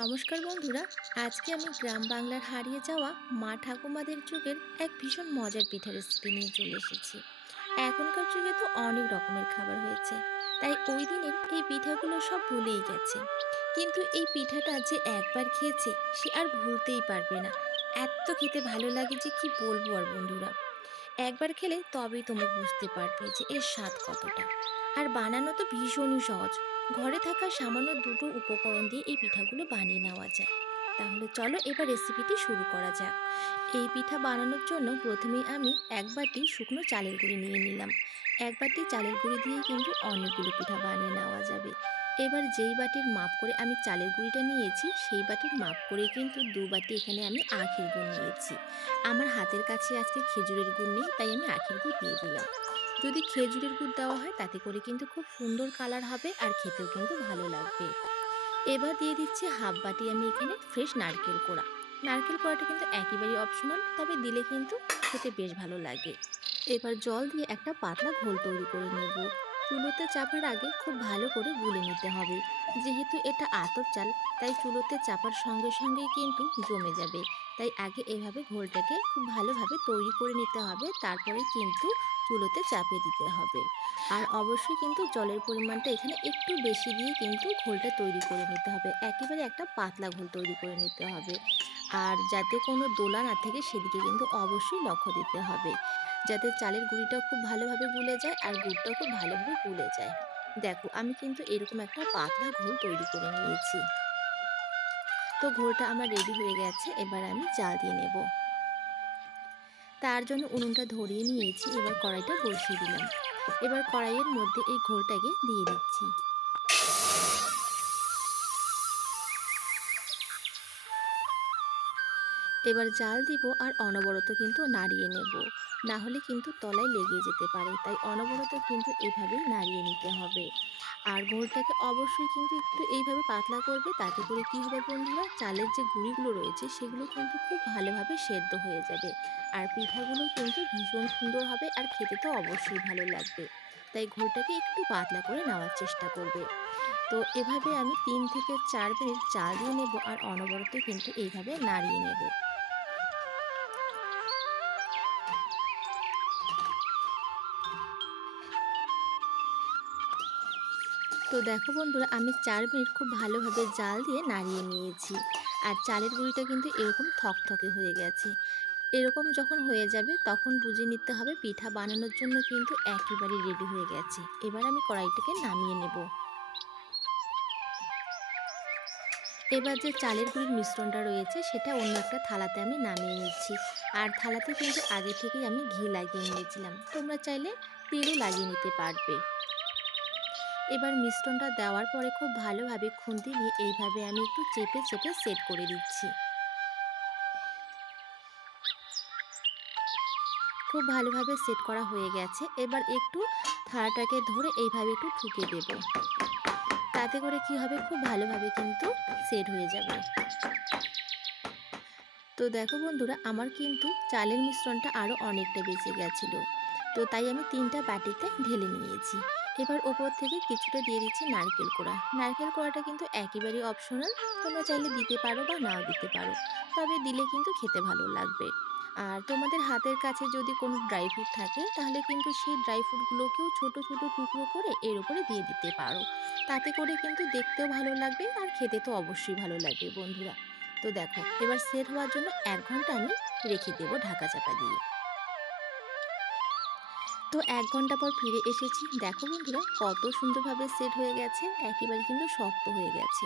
নমস্কার বন্ধুরা, আজকে আমি গ্রাম বাংলার হারিয়ে যাওয়া মা ঠাকুমাদের যুগের এক ভীষণ মজার পিঠা রেসিপি নিয়ে চলে এসেছি। এখনকার যুগে তো অনেক রকমের খাবার হয়েছে, তাই ওই দিনের এই পিঠাগুলো সব ভুলেই গেছে। কিন্তু এই পিঠাটা যে একবার খেয়েছে সে আর ভুলতেই পারবে না। এত খেতে ভালো লাগে যে কি বলব আর বন্ধুরা। একবার খেলে তবেই তোমরা বুঝতে পারবে যে এর স্বাদ কতটা। আর বানানো তো ভীষণই সহজ। ঘরে থাকা সামান্য দুটো উপকরণ দিয়ে এই পিঠাগুলো বানিয়ে নেওয়া যায়। তাহলে চলো এবার রেসিপিটি শুরু করা যাক। এই পিঠা বানানোর জন্য প্রথমেই আমি এক বাটি শুকনো চালের গুঁড়ি নিয়ে নিলাম। এক বাটি চালের গুঁড়ি দিয়ে কিন্তু অনেকগুলো পিঠা বানিয়ে নেওয়া যাবে। এবার যেই বাটির মাপ করে আমি চালের গুঁড়িটা নিয়েছি, সেই বাটির মাপ করে কিন্তু দু বাটি এখানে আমি আখের গুড় নিয়েছি। আমার হাতের কাছে আজকে খেজুরের গুড় নেই, তাই আমি আখের গুড় দিয়ে দিলাম। যদি খেজুরের গুড় দেওয়া হয়, তাতে করে কিন্তু খুব সুন্দর কালার হবে আর খেতেও কিন্তু ভালো লাগবে। এবার দিয়ে দিচ্ছি হাফ বাটি আমি এখানে ফ্রেশ নারকেল কোড়া। নারকেল কোড়াটা কিন্তু একেবারেই অপশনাল, তবে দিলে কিন্তু খেতে বেশ ভালো লাগে। এবার জল দিয়ে একটা পাতলা ঘোল তৈরি করে নেব। চুলোতে চাপার আগে খুব ভালো করে গুলে নিতে হবে। যেহেতু এটা আতপ চাল, তাই চুলোতে চাপার সঙ্গে সঙ্গেই কিন্তু জমে যাবে। তাই আগে এভাবে ঘোলটাকে খুব ভালোভাবে তৈরি করে নিতে হবে তারপরে কিন্তু চুলোতে চাপিয়ে দিতে হবে। আর অবশ্যই কিন্তু জলের পরিমাণটা এখানে একটু বেশি দিয়ে কিন্তু ঘোলটা তৈরি করে নিতে হবে। একেবারে একটা পাতলা ঘোল তৈরি করে নিতে হবে। আর যাতে কোনো দোলা না থাকে সেদিকে কিন্তু অবশ্যই লক্ষ্য দিতে হবে। যাতে চালের গুঁড়িটা খুব ভালোভাবে গুলে যায় আর গুড়টাও খুব ভালোভাবে গুলে যায়। দেখো, আমি কিন্তু এরকম একটা পাতলা ঘোল তৈরি করে নিয়েছি। তো ঘোলটা আমার রেডি হয়ে গেছে, এবার আমি জাল দিয়ে নেব। তার জন্য উনুনটা ধরিয়ে নিয়েছি, এবার কড়াইটা বসিয়ে দিলাম। এবার কড়াইয়ের মধ্যে এই ঘোলটাকে দিয়ে দিচ্ছি। এবার জাল দিব আর অনবরত কিন্তু নাড়িয়ে নেব। না হলে কিন্তু তলায় লেগে যেতে পারে, তাই অনবরত কিন্তু এভাবেই নাড়িয়ে নিতে হবে। আর ঘোলটাকে অবশ্যই কিন্তু একটু এইভাবে পাতলা করবে, তাতে করে কী হবে বন্ধুরা, চালের যে গুঁড়িগুলো রয়েছে, সেগুলো কিন্তু খুব ভালোভাবে সেদ্ধ হয়ে যাবে। আর পিঠাগুলো কিন্তু ভীষণ সুন্দর হবে আর খেতে তো অবশ্যই ভালো লাগবে। তাই ঘোলটাকে একটু পাতলা করে নেওয়ার চেষ্টা করবে। তো এভাবে আমি তিন থেকে চার মিনিট চাল দিয়ে নেব আর অনবরত কিন্তু এইভাবে নাড়িয়ে নেব। তো দেখো বন্ধুরা, আমি চার মিনিট খুব ভালোভাবে জাল দিয়ে নাড়িয়ে নিয়েছি। আর চালের গুঁড়িটা কিন্তু এরকম থকথকে হয়ে গেছে। এরকম যখন হয়ে যাবে তখন বুঝে নিতে হবে পিঠা বানানোর জন্য কিন্তু একেবারে রেডি হয়ে গেছে। এবার আমি কড়াইটাকে নামিয়ে নেব। এবার যে চালের গুঁড়ির মিশ্রণটা রয়েছে সেটা অন্য একটা থালাতে আমি নামিয়ে নিচ্ছি। আর থালাতে কিন্তু আগে থেকেই আমি ঘি লাগিয়ে নিয়েছিলাম। তোমরা চাইলে তেলও লাগিয়ে নিতে পারবে। এবার মিশ্রণটা দেওয়ার পরে খুব ভালোভাবে খুন্তি নিয়ে এইভাবে আমি একটু চেপে চেপে সেট করে দিচ্ছি। খুব ভালোভাবে সেট করা হয়ে গেছে। এবার একটু থালাটাকে ধরে এইভাবে একটু ঠুকে দেব। তাতে করে কি হবে? খুব ভালোভাবে কিন্তু সেট হয়ে যাবে। তো দেখো বন্ধুরা, আমার কিন্তু চালের মিশ্রণটা আরও অনেকটা বেঁচে গেছিল। তো তাই আমি তিনটা বাটিতে ঢেলে নিয়েছি। এবার ওপর থেকে কিছুটা দিয়ে দিচ্ছি নারকেল কোড়া। নারকেল কোড়াটা কিন্তু একেবারেই অপশনাল তোমরা চাইলে দিতে পারো বা নাও দিতে পারো। তবে দিলে কিন্তু খেতে ভালো লাগবে। আর তোমাদের হাতের কাছে যদি কোনো ড্রাই ফ্রুট থাকে, তাহলে কিন্তু সেই ড্রাই ফ্রুটগুলোকেও ছোট ছোট টুকরো করে এর উপরে দিয়ে দিতে পারো। তাতে করে কিন্তু দেখতেও ভালো লাগবে আর খেতে তো অবশ্যই ভালো লাগবে বন্ধুরা। তো দেখো, এবার সেট হওয়ার জন্য এক ঘণ্টা আমি রেখে দেবো ঢাকা চাপা দিয়ে। তো এক ঘণ্টা পর ফিরে এসেছি। দেখো বন্ধুরা, কত সুন্দরভাবে সেট হয়ে গেছে, একেবারে কিন্তু শক্ত হয়ে গেছে।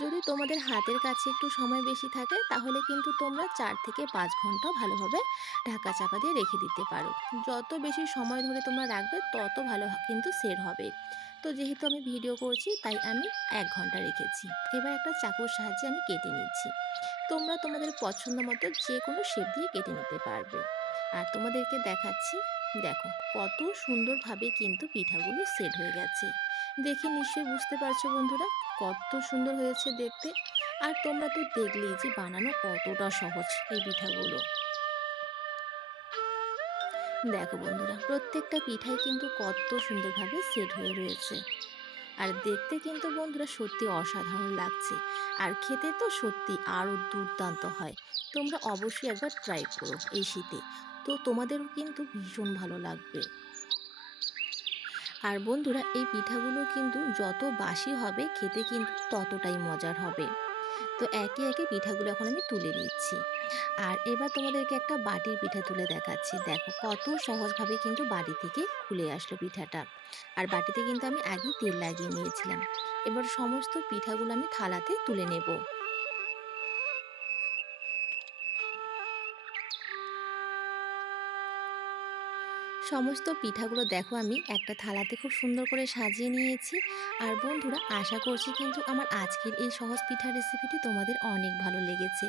যদি তোমাদের হাতের কাছে একটু সময় বেশি থাকে, তাহলে কিন্তু তোমরা চার থেকে পাঁচ ঘণ্টা ভালোভাবে ঢাকা চাপা দিয়ে রেখে দিতে পারো। যত বেশি সময় ধরে তোমরা রাখবে, তত ভালো কিন্তু সেট হবে। তো যেহেতু আমি ভিডিও করছি, তাই আমি এক ঘণ্টা রেখেছি। এবার একটা চাকুর সাহায্যে আমি কেটে নিচ্ছি। তোমরা তোমাদের পছন্দ মতো যে কোনো শেপ দিয়ে কেটে নিতে পারবে। আর তোমাদেরকে দেখাচ্ছি। দেখো, কত সুন্দরভাবে কিন্তু পিঠাগুলো সেট হয়ে গেছে। দেখে নিশ্চয়ই বুঝতে পারছ বন্ধুরা, কত সুন্দর হয়েছে দেখতে। আর তোমরা তো দেখলেই যে বানানো কতটা সহজ এই পিঠাগুলো। দেখো বন্ধুরা, প্রত্যেকটা পিঠাই কিন্তু কত সুন্দরভাবে সেট হয়ে রয়েছে। আর দেখতে কিন্তু বন্ধুরা সত্যি অসাধারণ লাগছে। আর খেতে তো সত্যি আরও দুর্দান্ত হয়। তোমরা অবশ্যই একবার ট্রাই করো এই শীতে। তো তোমাদেরও কিন্তু ভীষণ ভালো লাগবে। আর বন্ধুরা, এই পিঠাগুলো কিন্তু যত বাসি হবে, খেতে কিন্তু ততটাই মজার হবে। তো একে একে পিঠাগুলো এখন আমি তুলে নিচ্ছি। আর এবার তোমাদেরকে একটা বাটির পিঠা তুলে দেখাচ্ছি। দেখো, কত সহজভাবে কিন্তু বাড়ি থেকে খুলে আসলো পিঠাটা। আর বাটিতে কিন্তু আমি আগে তেল লাগিয়ে নিয়েছিলাম। এবার সমস্ত পিঠাগুলো আমি থালাতে তুলে নেব। সমস্ত পিঠাগুলো দেখো আমি একটা থালাতে খুব সুন্দর করে সাজিয়ে নিয়েছি। আর বন্ধুরা, আশা করছি কিন্তু আমার আজকের এই সহজ পিঠা রেসিপিটি তোমাদের অনেক ভালো লেগেছে।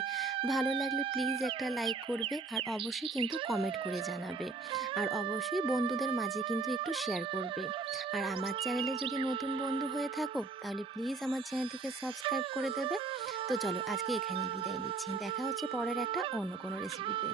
ভালো লাগলে প্লিজ একটা লাইক করবে আর অবশ্যই কিন্তু কমেন্ট করে জানাবে। আর অবশ্যই বন্ধুদের মাঝে কিন্তু একটু শেয়ার করবে। আর আমার চ্যানেলে যদি নতুন বন্ধু হয়ে থাকো, তাহলে প্লিজ আমার চ্যানেলটিকে সাবস্ক্রাইব করে দেবে। তো চলো আজকে এখানেই বিদায় নিচ্ছি। দেখা হচ্ছে পরের একটা অন্য কোনো রেসিপিতে